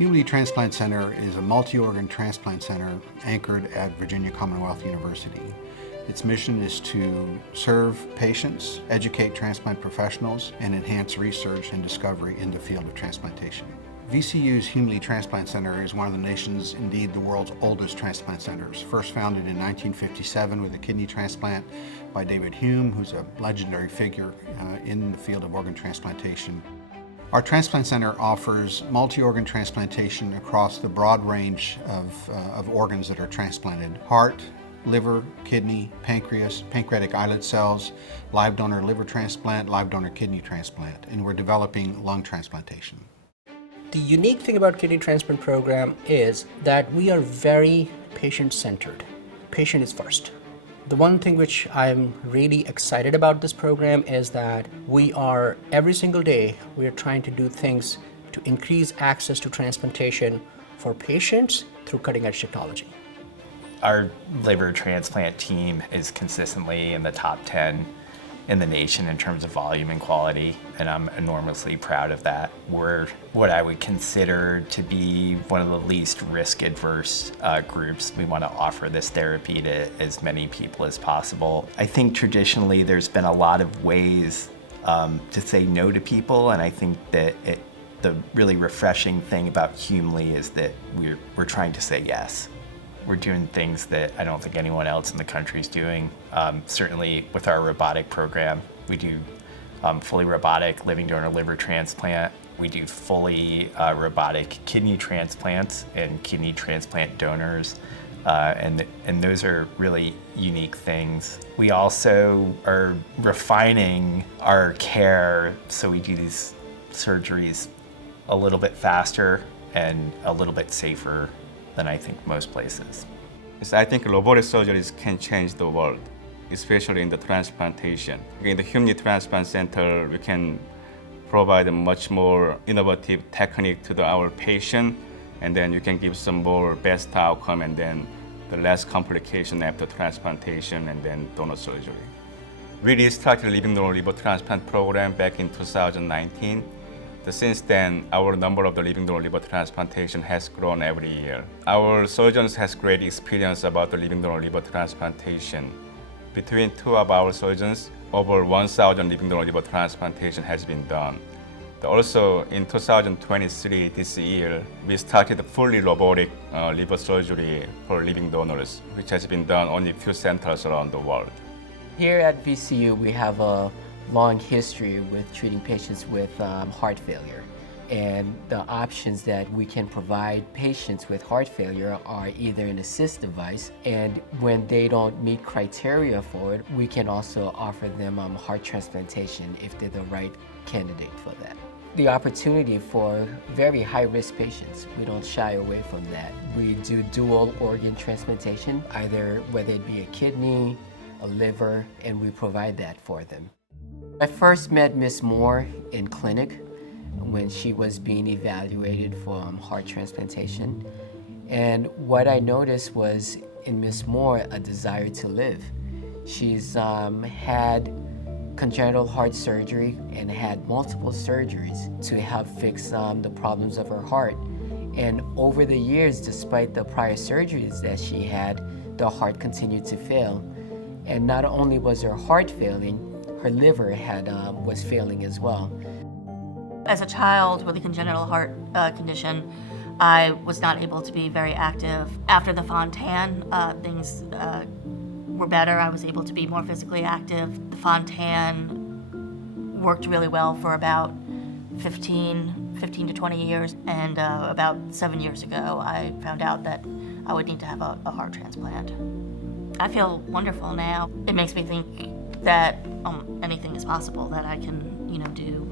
Hume-Lee Transplant Center is a multi-organ transplant center anchored at Virginia Commonwealth University. Its mission is to serve patients, educate transplant professionals, and enhance research and discovery in the field of transplantation. VCU's Hume-Lee Transplant Center is one of the nation's, indeed the world's oldest transplant centers. First founded in 1957 with a kidney transplant by David Hume, who's a legendary figure in the field of organ transplantation. Our transplant center offers multi-organ transplantation across the broad range of organs that are transplanted: heart, liver, kidney, pancreas, pancreatic islet cells, live donor liver transplant, live donor kidney transplant, and we're developing lung transplantation. The unique thing about Kidney Transplant Program is that we are very patient-centered. Patient is first. The one thing which I'm really excited about this program is that every single day, we are trying to do things to increase access to transplantation for patients through cutting-edge technology. Our liver transplant team is consistently in the top 10 in the nation in terms of volume and quality, and I'm enormously proud of that. We're what I would consider to be one of the least risk-adverse groups. We want to offer this therapy to as many people as possible. I think traditionally there's been a lot of ways to say no to people, and I think that the really refreshing thing about Hume-Lee is that we're trying to say yes. We're doing things that I don't think anyone else in the country is doing. Certainly with our robotic program, we do fully robotic living donor liver transplant. We do fully robotic kidney transplants and kidney transplant donors. And those are really unique things. We also are refining our care, so we do these surgeries a little bit faster and a little bit safer than I think most places. Yes, I think robotic surgeries can change the world, especially in the transplantation. In the Hume-Lee Transplant Center, we can provide a much more innovative technique to our patient, and then you can give some more best outcome, and then the less complication after transplantation and then donor surgery. We restarted the living donor liver transplant program back in 2019. Since then, our number of the living donor liver transplantation has grown every year. Our surgeons has great experience about the living donor liver transplantation. Between two of our surgeons, over 1,000 living donor liver transplantation has been done. Also, in 2023, this year, we started fully robotic liver surgery for living donors, which has been done only a few centers around the world. Here at VCU, we have a long history with treating patients with heart failure. And the options that we can provide patients with heart failure are either an assist device, and when they don't meet criteria for it, we can also offer them heart transplantation if they're the right candidate for that. The opportunity for very high-risk patients, we don't shy away from that. We do dual organ transplantation, either whether it be a kidney, a liver, and we provide that for them. I first met Miss Moore in clinic when she was being evaluated for heart transplantation. And what I noticed was in Miss Moore a desire to live. She's had congenital heart surgery and had multiple surgeries to help fix the problems of her heart. And over the years, despite the prior surgeries that she had, the heart continued to fail. And not only was her heart failing, her liver was failing as well. As a child with a congenital heart condition, I was not able to be very active. After the Fontan, things were better. I was able to be more physically active. The Fontan worked really well for about 15 to 20 years, and about 7 years ago, I found out that I would need to have a heart transplant. I feel wonderful now. It makes me think that anything is possible, that I can, do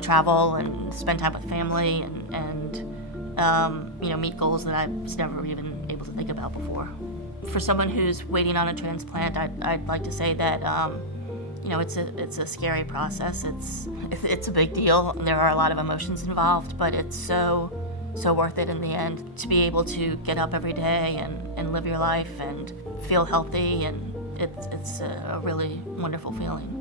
travel and spend time with family and meet goals that I was never even able to think about before. For someone who's waiting on a transplant, I'd like to say that it's a scary process. It's a big deal. There are a lot of emotions involved, but it's so worth it in the end to be able to get up every day and live your life and feel healthy, and it's a really wonderful feeling.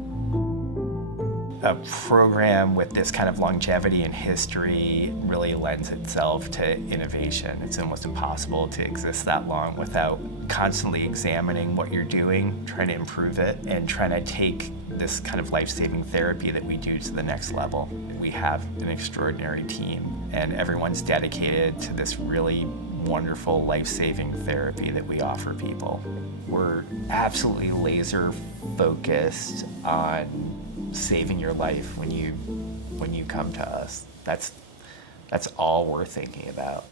a program with this kind of longevity and history really lends itself to innovation. It's almost impossible to exist that long without constantly examining what you're doing, trying to improve it, and trying to take this kind of life-saving therapy that we do to the next level. We have an extraordinary team, and everyone's dedicated to this really wonderful life-saving therapy that we offer people. We're absolutely laser focused on saving your life when you come to us. That's all we're thinking about.